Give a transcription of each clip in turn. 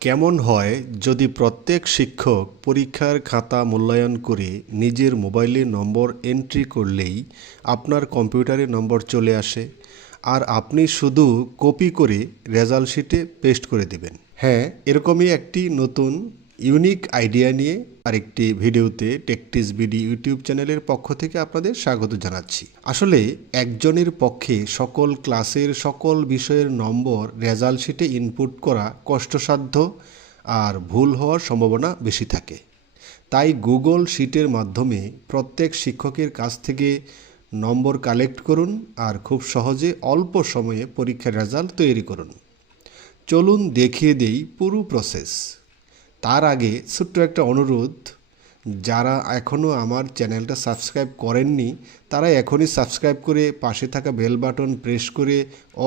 কেমন হয় যদি প্রত্যেক শিক্ষক পরীক্ষার খাতা মূল্যায়ন করে নিজের মোবাইলে নম্বর এন্ট্রি করলেই আপনার কম্পিউটারে নম্বর চলে আসে? আর আপনি শুধু কপি করে রেজাল্ট শিটে পেস্ট করে দেবেন। হ্যাঁ এরকমই একটি নতুন ইউনিক আইডিয়া নিয়ে আরেকটি ভিডিওতে টেকটিস বিডি ইউটিউব চ্যানেলের পক্ষ থেকে আপনাদের স্বাগত জানাচ্ছি। আসলে একজনের পক্ষে সকল ক্লাসের সকল বিষয়ের নম্বর রেজাল্ট শিটে ইনপুট করা কষ্টসাধ্য আর ভুল হওয়ার সম্ভাবনা বেশি থাকে। তাই গুগল শিটের মাধ্যমে প্রত্যেক শিক্ষকের কাছ থেকে নম্বর কালেক্ট করুন আর খুব সহজে অল্প সময়ে পরীক্ষার রেজাল্ট তৈরি করুন। চলুন দেখিয়ে দেই পুরো প্রসেস তার আগে ছোট্ট একটা অনুরোধ, যারা এখনও আমার চ্যানেলটা সাবস্ক্রাইব করেননি তারা এখনই সাবস্ক্রাইব করে পাশে থাকা বেল বাটন প্রেস করে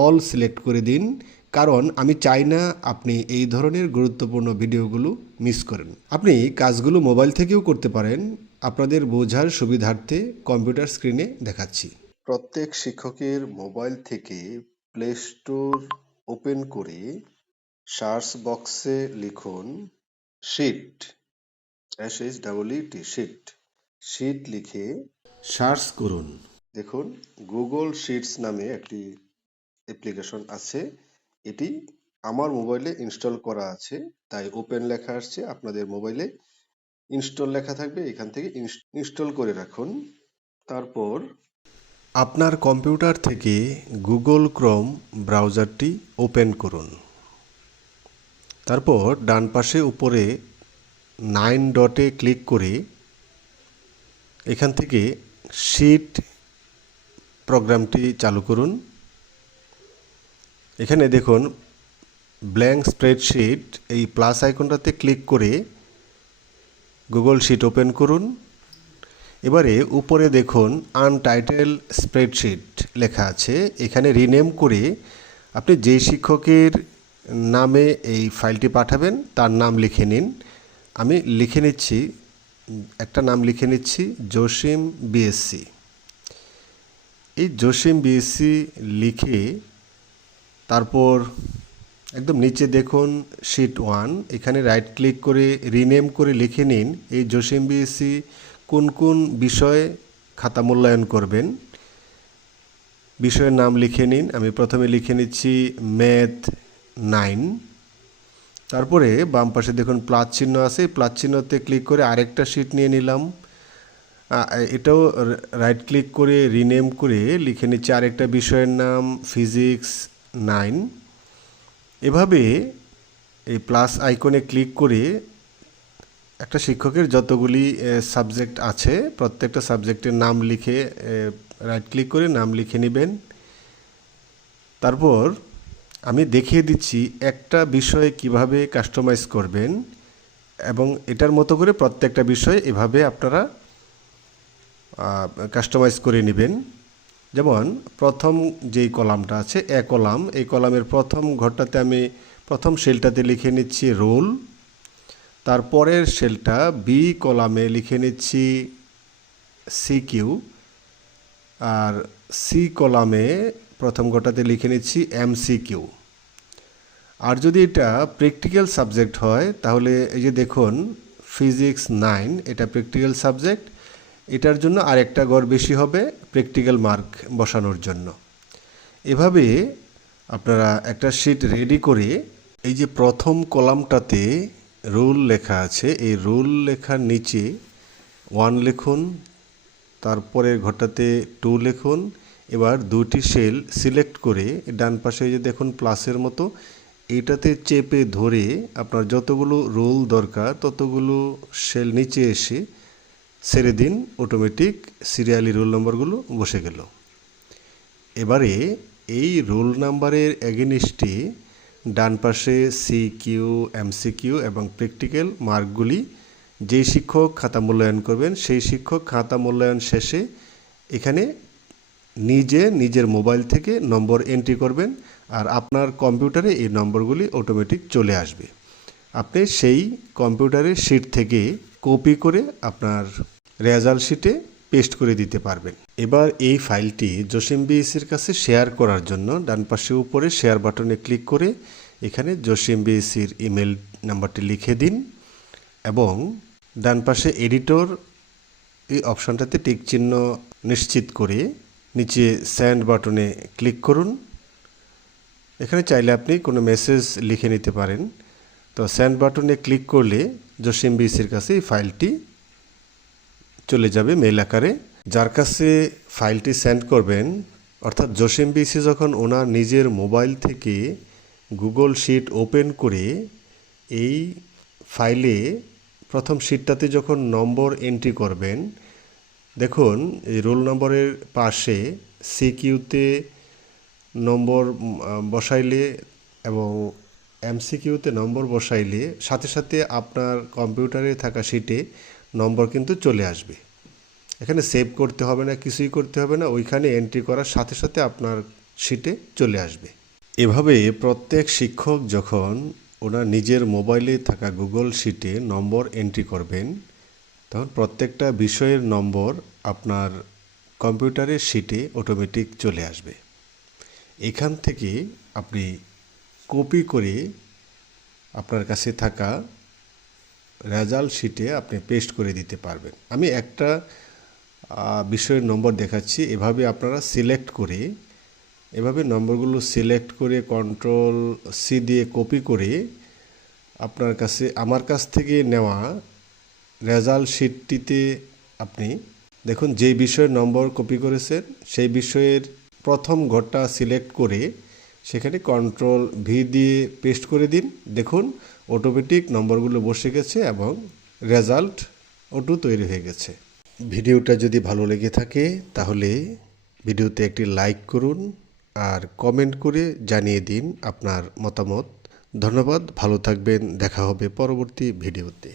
অল সিলেক্ট করে দিন, কারণ আমি চাই না আপনি এই ধরনের গুরুত্বপূর্ণ ভিডিওগুলো মিস করেন। আপনি কাজগুলো মোবাইল থেকেও করতে পারেন, আপনাদের বোঝার সুবিধার্থে কম্পিউটার স্ক্রিনে দেখাচ্ছি। প্রত্যেক শিক্ষকের মোবাইল থেকে প্লে স্টোর ওপেন করে সার্চ বক্সে লিখুন sheet S H double T sheet. Sheet লিখে সার্চ করুন। দেখুন গুগল শিটস নামে একটি অ্যাপ্লিকেশন আছে। এটি আমার মোবাইলে ইনস্টল করা আছে, তাই ওপেন লেখা আসছে। আপনাদের মোবাইলে ইনস্টল লেখা থাকবে, এখান থেকে ইনস্টল করে রাখুন। তারপর আপনার কম্পিউটার থেকে গুগল ক্রোম ব্রাউজারটি ওপেন করুন। তারপর ডান পাশে উপরে নাইন ডটে ক্লিক করে এখান থেকে শিট প্রোগ্রামটি চালু করুন। এখানে দেখুন ব্ল্যাঙ্ক স্প্রেডশিট এই প্লাস আইকনটাতে ক্লিক করে গুগল শিট ওপেন করুন। এবারে উপরে দেখুন আনটাইটেল স্প্রেডশিট লেখা আছে। এখানে রিনেম করে আপনি যেই শিক্ষকের নামে এই ফাইলটি পাঠাবেন, তার নাম লিখে নিন। আমি লিখে নিচ্ছি, একটা নাম লিখে নিচ্ছি, জসিম বিএসসি এই জসিম বিএসসি লিখে তারপর একদম নিচে দেখুন শিট ওয়ান এখানে রাইট ক্লিক করে রিনেম করে লিখে নিন, এই জসিম বিএসসি কোন কোন বিষয়ে খাতা মূল্যায়ন করবেন। বিষয়ের নাম লিখে নিন, আমি প্রথমে লিখে নিচ্ছি ম্যাথ নাইন। তারপরে বাম পাশে দেখুন প্লাস চিহ্ন আছে, প্লাস চিহ্নতে ক্লিক করে আরেকটা শিট নিয়ে নিলাম। এটাও রাইট ক্লিক করে রিনেম করে লিখে নিচ্ছি আরেকটা বিষয়ের নাম ফিজিক্স নাইন এভাবে এই প্লাস আইকনে ক্লিক করে একটা শিক্ষকের যতগুলি সাবজেক্ট আছে, প্রত্যেকটা সাবজেক্টের নাম লিখে রাইট ক্লিক করে নাম লিখে নেবেন। তারপর আমি দেখিয়ে দিচ্ছি একটা বিষয়ে কীভাবে কাস্টমাইজ করবেন এবং এটার মতো করে প্রত্যেকটা বিষয় এভাবে আপনারা কাস্টমাইজ করে নেবেন। যেমন প্রথম যেই কলামটা আছে, এ কলাম, এই কলামের প্রথম ঘরটাতে আমি প্রথম সেলটাতে লিখে নিচ্ছি রোল তারপরের সেলটা বি কলামে লিখে নিচ্ছি সি কিউ আর সি কলামে প্রথম ঘরটাতে লিখে নিচ্ছি এম সি কিউ আর যদি এটা প্র্যাকটিক্যাল সাবজেক্ট হয়, তাহলে এই যে দেখুন ফিজিক্স নাইন এটা প্র্যাকটিক্যাল সাবজেক্ট এটার জন্য আর একটা গড় বেশি হবে প্র্যাকটিক্যাল মার্ক বসানোর জন্য। এভাবে আপনারা একটা শিট রেডি করে এই যে প্রথম কলামটাতে রুল লেখা আছে, এই রুল লেখার নিচে ওয়ান লিখুন তারপরে ঘরটাতে টু লিখুন এবার দুটি সেল সিলেক্ট করে ডান পাশে যে দেখুন প্লাসের মতো, এটাতে চেপে ধরে আপনার যতগুলো রোল দরকার, ততগুলো সেল নিচে এসে ছেড়ে দিন অটোমেটিক সিরিয়ালি রোল নাম্বারগুলো বসে গেল। এবারে এই রোল নাম্বারের এগেনিস্টে ডান পাশে সি কিউ এমসি কিউ এবং প্র্যাকটিক্যাল মার্কগুলি যেই শিক্ষক খাতা মূল্যায়ন করবেন, সেই শিক্ষক খাতা মূল্যায়ন শেষে এখানে নিজে নিজের মোবাইল থেকে নম্বর এন্ট্রি করবেন আর আপনার কম্পিউটারে এই নম্বরগুলি অটোমেটিক চলে আসবে। আপনি সেই কম্পিউটারের শিট থেকে কপি করে আপনার রেজাল্ট শিটে পেস্ট করে দিতে পারবেন। এবার এই ফাইলটি জসিম বিএসির কাছে শেয়ার করার জন্য ডান পাশে উপরে শেয়ার বাটনে ক্লিক করে এখানে জসিম বিএসির ইমেল নাম্বারটি লিখে দিন এবং ডান পাশে এডিটর এই অপশানটাতে টিক চিহ্ন নিশ্চিত করে নিচে স্যান্ড বাটনে ক্লিক করুন। এখানে চাইলে আপনি কোনো মেসেজ লিখে নিতে পারেন। তো স্যান্ড বাটনে ক্লিক করলে জসিম বিসির কাছে এই ফাইলটি চলে যাবে মেল আকারে। যার কাছে ফাইলটি সেন্ড করবেন, অর্থাৎ জসিম বিসি যখন ওনার নিজের মোবাইল থেকে গুগল শিট ওপেন করে এই ফাইলে প্রথম শিটটাতে যখন নম্বর এন্ট্রি করবেন দেখুন, এই রোল নম্বরের পাশে সিকিউতে নম্বর বসাইলে এবং এমসিকিউতে নম্বর বসাইলে সাথে সাথে আপনার কম্পিউটারে থাকা শিটে নম্বর কিন্তু চলে আসবে। এখানে সেভ করতে হবে না, কিছুই করতে হবে না, ওইখানে এন্ট্রি করার সাথে সাথে আপনার শিটে চলে আসবে। এভাবে প্রত্যেক শিক্ষক যখন ওনার নিজের মোবাইলে থাকা গুগল শিটে নম্বর এন্ট্রি করবেন তখন প্রত্যেকটা বিষয়ের নম্বর আপনার কম্পিউটারের শিটে অটোমেটিক চলে আসবে। এখান থেকে আপনি কপি করে আপনার কাছে থাকা রেজাল্ট শিটে আপনি পেস্ট করে দিতে পারবেন। আমি একটা বিষয়ের নম্বর দেখাচ্ছি। এভাবে আপনারা সিলেক্ট করে, এভাবে নম্বরগুলো সিলেক্ট করে কন্ট্রোল সি দিয়ে কপি করে আপনার কাছে, আমার কাছ থেকে নেওয়া রেজাল্ট শিটটিতে আপনি দেখুন যে বিষয়ের নম্বর কপি করেছেন, সেই বিষয়ের প্রথম ঘরটা সিলেক্ট করে সেখানে কন্ট্রোল ভি দিয়ে পেস্ট করে দিন। দেখুন অটোমেটিক নম্বরগুলো বসে গেছে এবং রেজাল্ট অটো তৈরি হয়ে গেছে। ভিডিওটা যদি ভালো লেগে থাকে, তাহলে ভিডিওতে একটি লাইক করুন আর কমেন্ট করে জানিয়ে দিন আপনার মতামত। ধন্যবাদ, ভালো থাকবেন, দেখা হবে পরবর্তী ভিডিওতে।